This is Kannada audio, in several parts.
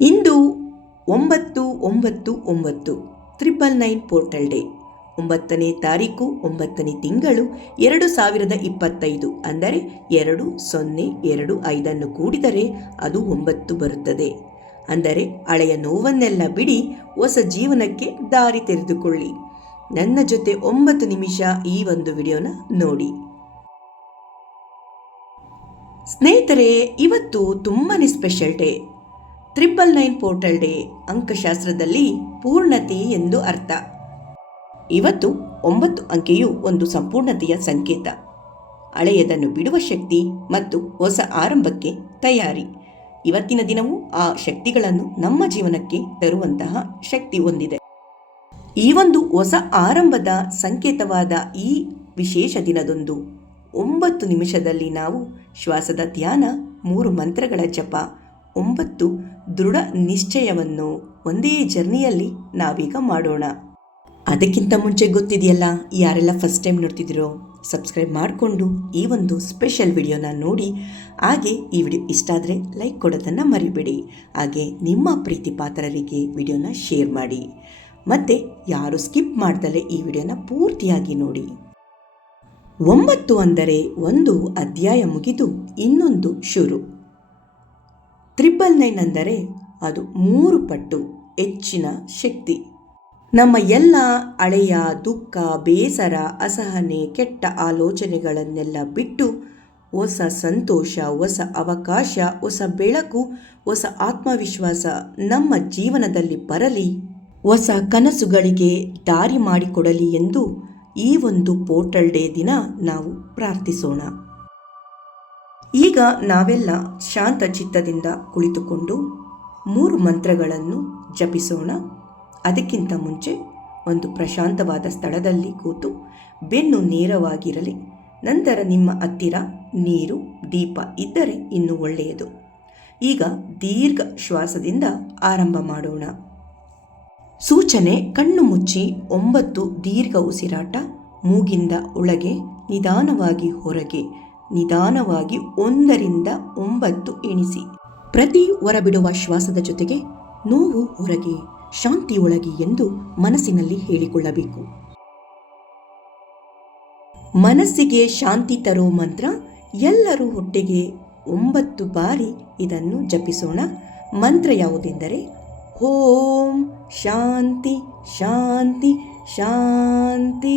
ಇಂದು ಒಂಬತ್ತು ಒಂಬತ್ತು ಒಂಬತ್ತು ತ್ರಿಪಲ್ ನೈನ್ ಪೋರ್ಟಲ್ ಡೇ ಒಂಬತ್ತನೇ ತಾರೀಕು, ಒಂಬತ್ತನೇ ತಿಂಗಳು ಎರಡು ಸಾವಿರದ ಇಪ್ಪತ್ತೈದು. ಅಂದರೆ ಎರಡು ಸೊನ್ನೆ ಎರಡು ಐದನ್ನು ಕೂಡಿದರೆ ಅದು ಒಂಬತ್ತು ಬರುತ್ತದೆ. ಅಂದರೆ ಹಳೆಯ ನೋವನ್ನೆಲ್ಲ ಬಿಡಿ ಹೊಸ ಜೀವನಕ್ಕೆ ದಾರಿ ತೆರೆದುಕೊಳ್ಳಿ. ನನ್ನ ಜೊತೆ ಒಂಬತ್ತು ನಿಮಿಷ ಈ ಒಂದು ವಿಡಿಯೋನ ನೋಡಿ. ಸ್ನೇಹಿತರೆ, ಇವತ್ತು ತುಂಬಾ special day triple nine portal day ಅಂಕಶಾಸ್ತ್ರದಲ್ಲಿ ಪೂರ್ಣತೆ ಎಂದು ಅರ್ಥ. ಇವತ್ತು ಒಂಬತ್ತು ಅಂಕೆಯು ಒಂದು ಸಂಪೂರ್ಣತೆಯ ಸಂಕೇತ. ಹಳೆಯದನ್ನು ಬಿಡುವ ಶಕ್ತಿ ಮತ್ತು ಹೊಸ ಆರಂಭಕ್ಕೆ ತಯಾರಿ. ಇವತ್ತಿನ ದಿನವೂ ಆ ಶಕ್ತಿಗಳನ್ನು ನಮ್ಮ ಜೀವನಕ್ಕೆ ತರುವಂತಹ ಶಕ್ತಿ ಹೊಂದಿದೆ. ಈ ಒಂದು ಹೊಸ ಆರಂಭದ ಸಂಕೇತವಾದ ಈ ವಿಶೇಷ ದಿನದೊಂದು ಒಂಬತ್ತು ನಿಮಿಷದಲ್ಲಿ ನಾವು ಶ್ವಾಸದ ಧ್ಯಾನ, ಮೂರು ಮಂತ್ರಗಳ ಜಪ, ಒಂಬತ್ತು ದೃಢ ನಿಶ್ಚಯವನ್ನು ಒಂದೇ ಜರ್ನಿಯಲ್ಲಿ ನಾವೀಗ ಮಾಡೋಣ. ಅದಕ್ಕಿಂತ ಮುಂಚೆ ಗೊತ್ತಿದೆಯಲ್ಲ, ಯಾರೆಲ್ಲ ಫಸ್ಟ್ ಟೈಮ್ ನೋಡ್ತಿದ್ದೀರೋ ಸಬ್ಸ್ಕ್ರೈಬ್ ಮಾಡಿಕೊಂಡು ಈ ಒಂದು ಸ್ಪೆಷಲ್ ವಿಡಿಯೋನ ನೋಡಿ, ಹಾಗೆ ಈ ವಿಡಿಯೋ ಇಷ್ಟ ಆದರೆ ಲೈಕ್ ಕೊಡೋದನ್ನು ಮರಿಬೇಡಿ. ಹಾಗೆ ನಿಮ್ಮ ಪ್ರೀತಿ ಪಾತ್ರರಿಗೆ ವಿಡಿಯೋನ ಶೇರ್ ಮಾಡಿ. ಮತ್ತು ಯಾರು ಸ್ಕಿಪ್ ಮಾಡ್ದಲೇ ಈ ವಿಡಿಯೋನ ಪೂರ್ತಿಯಾಗಿ ನೋಡಿ. ಒಂಬತ್ತು ಅಂದರೆ ಒಂದು ಅಧ್ಯಾಯ ಮುಗಿದು ಇನ್ನೊಂದು ಶುರು. ತ್ರಿಬಲ್ ನೈನ್ ಅಂದರೆ ಅದು ಮೂರು ಪಟ್ಟು ಹೆಚ್ಚಿನ ಶಕ್ತಿ. ನಮ್ಮ ಎಲ್ಲ ಹಳೆಯ ದುಃಖ, ಬೇಸರ, ಅಸಹನೆ, ಕೆಟ್ಟ ಆಲೋಚನೆಗಳನ್ನೆಲ್ಲ ಬಿಟ್ಟು ಹೊಸ ಸಂತೋಷ, ಹೊಸ ಅವಕಾಶ, ಹೊಸ ಬೆಳಕು, ಹೊಸ ಆತ್ಮವಿಶ್ವಾಸ ನಮ್ಮ ಜೀವನದಲ್ಲಿ ಬರಲಿ. ಹೊಸ ಕನಸುಗಳಿಗೆ ದಾರಿ ಮಾಡಿಕೊಡಲಿ ಎಂದು ಈ ಒಂದು ಪೋರ್ಟಲ್ ಡೇ ದಿನ ನಾವು ಪ್ರಾರ್ಥಿಸೋಣ. ಈಗ ನಾವೆಲ್ಲ ಶಾಂತ ಚಿತ್ತದಿಂದ ಕುಳಿತುಕೊಂಡು ಮೂರು ಮಂತ್ರಗಳನ್ನು ಜಪಿಸೋಣ. ಅದಕ್ಕಿಂತ ಮುಂಚೆ ಒಂದು ಪ್ರಶಾಂತವಾದ ಸ್ಥಳದಲ್ಲಿ ಕೂತು ಬೆನ್ನು ನೇರವಾಗಿರಲಿ. ನಂತರ ನಿಮ್ಮ ಹತ್ತಿರ ನೀರು, ದೀಪ ಇದ್ದರೆ ಇನ್ನೂ ಒಳ್ಳೆಯದು. ಈಗ ದೀರ್ಘ ಶ್ವಾಸದಿಂದ ಆರಂಭ ಮಾಡೋಣ. ಸೂಚನೆ, ಕಣ್ಣು ಮುಚ್ಚಿ ಒಂಬತ್ತು ದೀರ್ಘ ಉಸಿರಾಟ, ಮೂಗಿಂದ ಒಳಗೆ ನಿಧಾನವಾಗಿ ಹೊರಗೆ. ನಿಧಾನವಾಗಿ ಒಂದರಿಂದ ಒಂಬತ್ತು ಎಣಿಸಿ. ಪ್ರತಿ ಹೊರಬಿಡುವ ಶ್ವಾಸದ ಜೊತೆಗೆ ನೋವು ಹೊರಗೆ, ಶಾಂತಿಯೊಳಗೆ ಎಂದು ಮನಸ್ಸಿನಲ್ಲಿ ಹೇಳಿಕೊಳ್ಳಬೇಕು. ಮನಸ್ಸಿಗೆ ಶಾಂತಿ ತರೋ ಮಂತ್ರ, ಎಲ್ಲರೂ ಹೊಟ್ಟೆಗೆ ಒಂಬತ್ತು ಬಾರಿ ಇದನ್ನು ಜಪಿಸೋಣ. ಮಂತ್ರ ಯಾವುದೆಂದರೆ, ಓಂ ಶಾಂತಿ ಶಾಂತಿ ಶಾಂತಿ.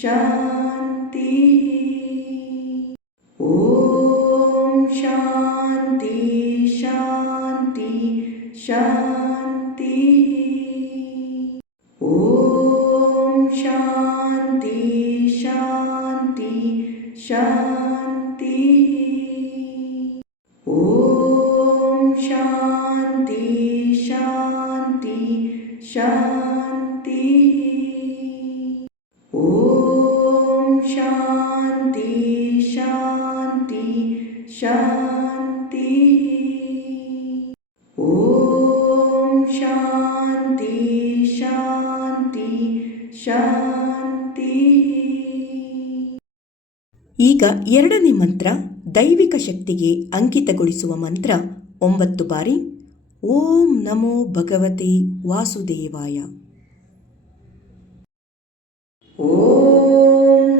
想 ಶಾಂತಿ ಶಾಂತಿ ಶಾಂತಿ. ಓಂ ಶಾಂತಿ ಶಾಂತಿ ಶಾಂತಿ. ಈಗ ಎರಡನೇ ಮಂತ್ರ, ದೈವಿಕ ಶಕ್ತಿಗೆ ಅಂಕಿತಗೊಳಿಸುವ ಮಂತ್ರ ಒಂಬತ್ತು ಬಾರಿ. ಓಂ ನಮೋ ಭಗವತೆ ವಾಸುದೇವಾಯ. ಓಂ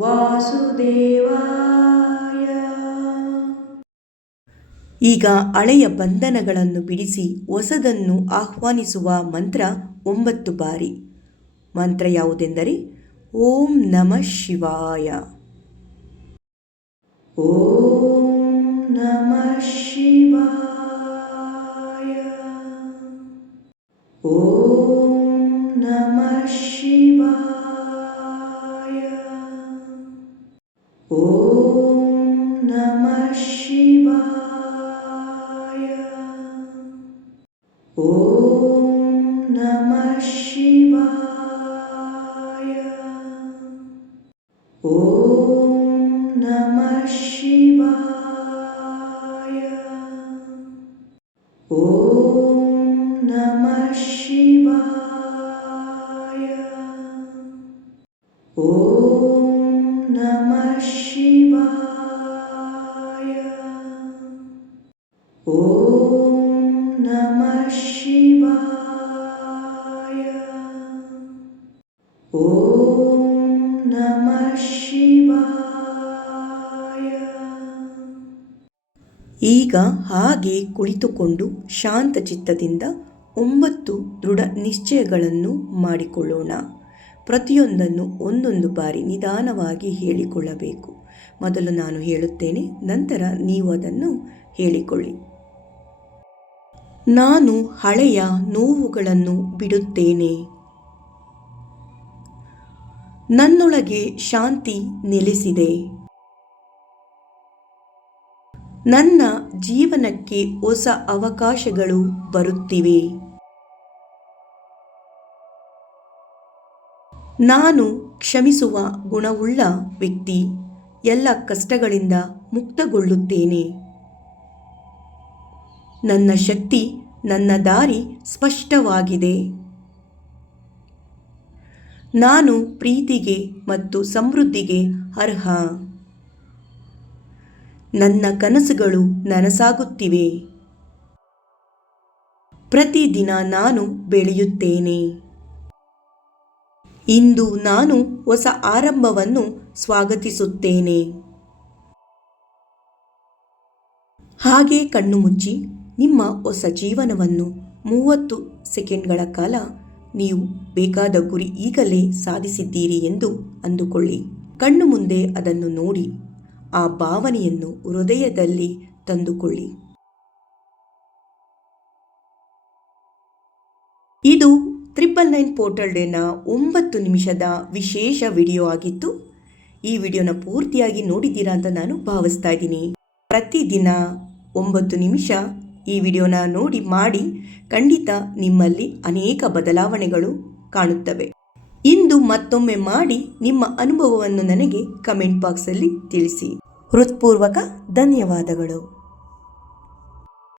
ವಾಸುದೇವಾಯ. ಈಗ ಹಳೆಯ ಬಂಧನಗಳನ್ನು ಬಿಡಿಸಿ ಹೊಸದನ್ನು ಆಹ್ವಾನಿಸುವ ಮಂತ್ರ ಒಂಬತ್ತು ಬಾರಿ. ಮಂತ್ರ ಯಾವುದೆಂದರೆ, ಓಂ ನಮಃ ಶಿವಾಯ. ಓಂ ನಮಃ ಶಿವಾಯ. ಓಂ ನಮಃ ಶಿವಾಯ. ॐ नमः ॐ नम शि ॐ नमः शिवाय। ॐ नमः शिवा ನಮಃ ಶಿವಾಯ ಓಂ ನಮಃ ಶಿವಾಯ ಓಂ ನಮಃ ಶಿವಾಯ ಈಗ ಹಾಗೆ ಕುಳಿತುಕೊಂಡು ಶಾಂತ ಚಿತ್ತದಿಂದ ಒಂಬತ್ತು ದೃಢ ನಿಶ್ಚಯಗಳನ್ನು ಮಾಡಿಕೊಳ್ಳೋಣ. ಪ್ರತಿಯೊಂದನ್ನು ಒಂದೊಂದು ಬಾರಿ ನಿಧಾನವಾಗಿ ಹೇಳಿಕೊಳ್ಳಬೇಕು. ಮೊದಲು ನಾನು ಹೇಳುತ್ತೇನೆ, ನಂತರ ನೀವು ಅದನ್ನು ಹೇಳಿಕೊಳ್ಳಿ. ನಾನು ಹಳೆಯ ನೋವುಗಳನ್ನು ಬಿಡುತ್ತೇನೆ. ನನ್ನೊಳಗೆ ಶಾಂತಿ ನೆಲೆಸಿದೆ. ನನ್ನ ಜೀವನಕ್ಕೆ ಹೊಸ ಅವಕಾಶಗಳು ಬರುತ್ತಿವೆ. ನಾನು ಕ್ಷಮಿಸುವ ಗುಣವುಳ್ಳ ವ್ಯಕ್ತಿ, ಎಲ್ಲ ಕಷ್ಟಗಳಿಂದ ಮುಕ್ತಗೊಳ್ಳುತ್ತೇನೆ. ನನ್ನ ಶಕ್ತಿ ನನ್ನ ದಾರಿ ಸ್ಪಷ್ಟವಾಗಿದೆ. ನಾನು ಪ್ರೀತಿಗೆ ಮತ್ತು ಸಮೃದ್ಧಿಗೆ ಅರ್ಹ. ನನ್ನ ಕನಸುಗಳು ನನಸಾಗುತ್ತಿವೆ. ಪ್ರತಿದಿನ ನಾನು ಬೆಳೆಯುತ್ತೇನೆ. ಇಂದು ನಾನು ಹೊಸ ಆರಂಭವನ್ನು ಸ್ವಾಗತಿಸುತ್ತೇನೆ. ಹಾಗೆ ಕಣ್ಣು ಮುಚ್ಚಿ ನಿಮ್ಮ ಹೊಸ ಜೀವನವನ್ನು ಮೂವತ್ತು ಸೆಕೆಂಡ್ಗಳ ಕಾಲ ನೀವು ಬೇಕಾದ ಗುರಿ ಈಗಲೇ ಸಾಧಿಸಿದ್ದೀರಿ ಎಂದು ಅಂದುಕೊಳ್ಳಿ. ಕಣ್ಣು ಮುಂದೆ ಅದನ್ನು ನೋಡಿ, ಆ ಭಾವನೆಯನ್ನು ಹೃದಯದಲ್ಲಿ ತಂದುಕೊಳ್ಳಿ. ಇದು ತ್ರಿಬಲ್ ನೈನ್ ಪೋರ್ಟಲ್ ಡೇನ ಒಂಬತ್ತು ನಿಮಿಷದ ವಿಶೇಷ ವಿಡಿಯೋ ಆಗಿತ್ತು. ಈ ವಿಡಿಯೋನ ಪೂರ್ತಿಯಾಗಿ ನೋಡಿದ್ದೀರಾ ಅಂತ ನಾನು ಭಾವಿಸ್ತಾ ಇದ್ದೀನಿ. ಪ್ರತಿದಿನ ಒಂಬತ್ತು ನಿಮಿಷ ಈ ವಿಡಿಯೋನ ನೋಡಿ ಮಾಡಿ ಖಂಡಿತ ನಿಮ್ಮಲ್ಲಿ ಅನೇಕ ಬದಲಾವಣೆಗಳು ಕಾಣುತ್ತವೆ. ಇಂದು ಮತ್ತೊಮ್ಮೆ ಮಾಡಿ ನಿಮ್ಮ ಅನುಭವವನ್ನು ನನಗೆ ಕಮೆಂಟ್ ಬಾಕ್ಸಲ್ಲಿ ತಿಳಿಸಿ. ಹೃತ್ಪೂರ್ವಕ ಧನ್ಯವಾದಗಳು.